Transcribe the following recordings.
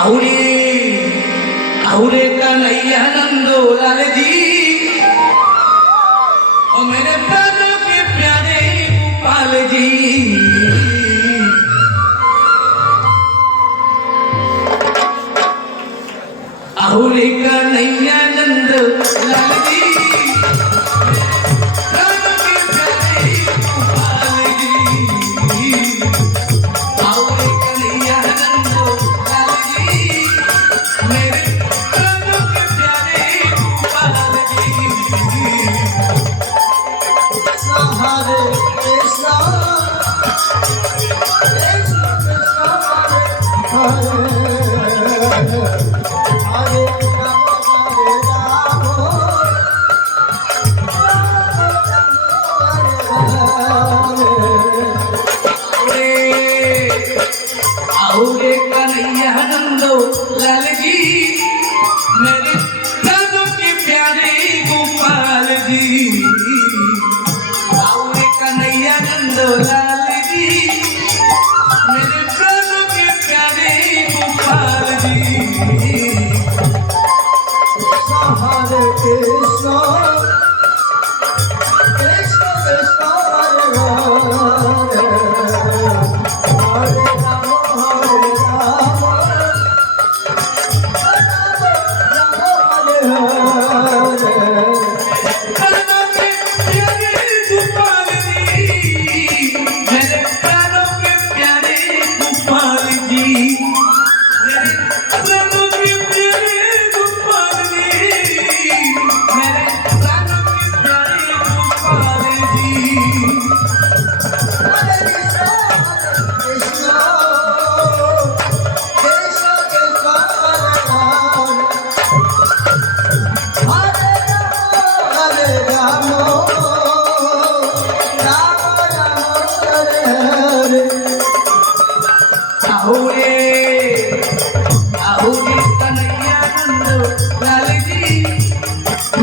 आहुरे आहुरे कन्हैया नंदो लाल जी, ओ मेरे प्राणों के प्यारे गोपाल जी। आहुरे कन्हैया नंदो लाल जी, आहुरे कन्हैया नंदो लाल जी, मेरे प्राणों के प्यारे गोपाल जी। आहुरे कन्हैया नंदो लाल जी, मेरे प्राणों के प्यारे गोपाल जी। हरे कृष्ण कृष्ण कृष्ण हरे हरे, हरे राम हरे राम, राम हरे हरे। प्राणों के प्यारे गोपाल जी, मेरे प्राणों के प्यारे गोपाल जी, मेरे प्राणों के प्यारे गोपाल जी, मेरे प्राणों के प्यारे गोपाल जी। हरे कृष्ण कृष्ण कृष्ण हरे राम, हरे राम राम राम हरे हरे। आहुरे आहुरे कन्हैया नंदो लाल जी,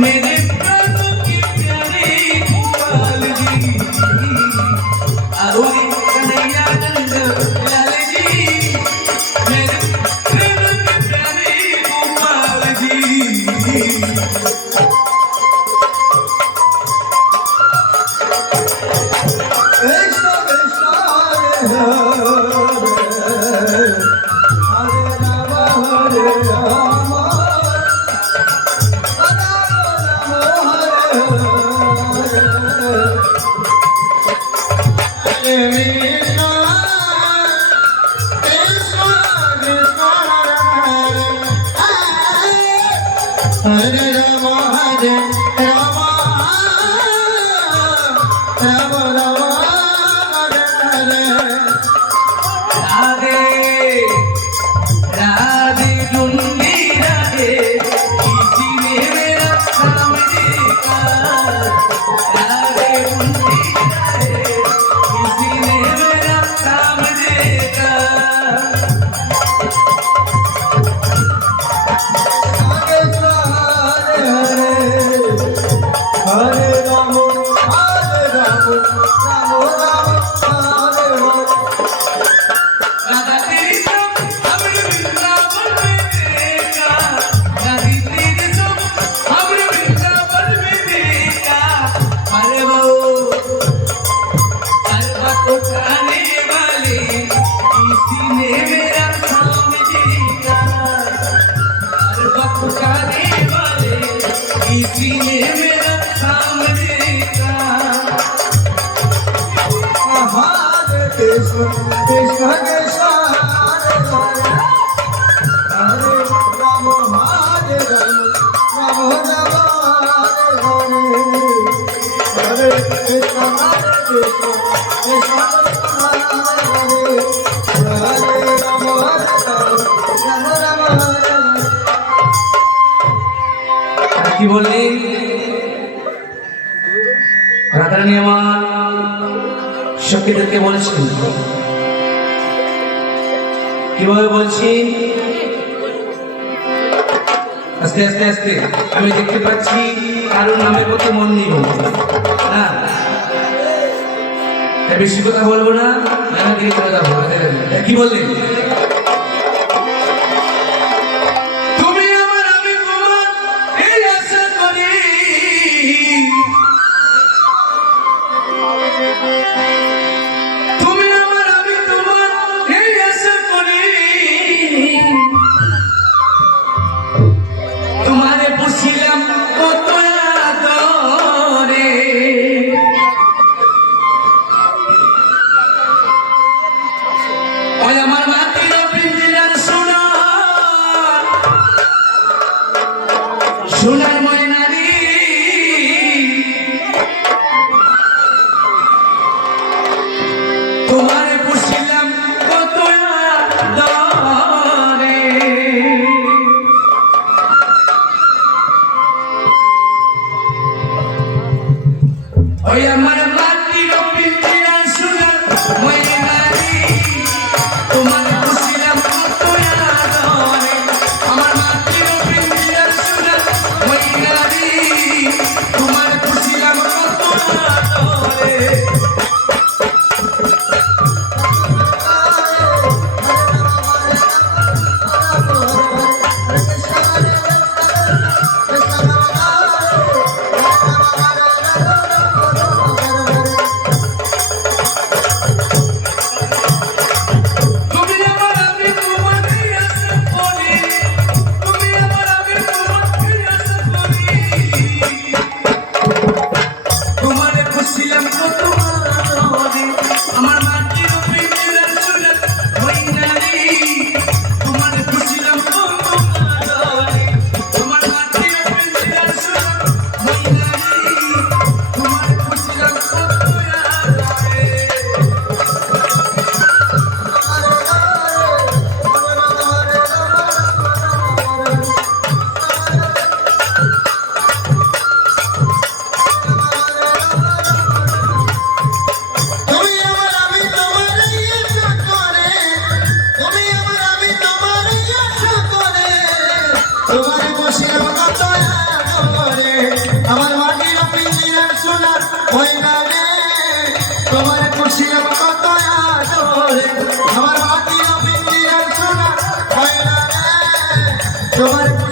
मेरे प्राणों के प्यारे गोपाल जी। आहुरे कन्हैया नंदो लाल जी, मेरे प्राणों के प्यारे गोपाल जी। कृष्ण कृष्ण हरे हरे, हरे राम हरे राम, राम राम हरे हरे। हरे कृष्ण कृष्ण कृष्ण हरे हरे, हरे राम हरे राम, राम राम हरे हरे। राधे राधे ढूंढी राधे, किसी ने मेरा नाम देखा। राधे ढूंढी राधे, किसी ने मेरा नाम देखा। कृष्ण हरे हरे, हरे राम राम राम हरे हरे। राधा तेरी सब हमरे वृंदावन में देखा, राधी तेरी सब हमरे वृंदावन में देखा। अरे वो सर्वा को खाने वाले, किसी ने मेरा नाम देखा। सर्वा को खाने वाले, किसी ने मेरा नाम देखा। हरे कृष्ण कृष्ण कृष्ण हरे हरे, हरे राम हरे राम, राम राम हरे हरे। हरे कृष्ण कृष्ण कृष्ण हरे हरे, हरे राम हरे राम, राम राम हरे हरे। আর কি বললি রাধারানী আমার সখীদেরকে বলছেন, কিভাবে বলছি? আস্তে আস্তে আস্তে আমি দেখতে পাচ্ছি কারোর নামের প্রতি মন নেই না, বেশি কথা বলবো না, কি বললেন? তোমার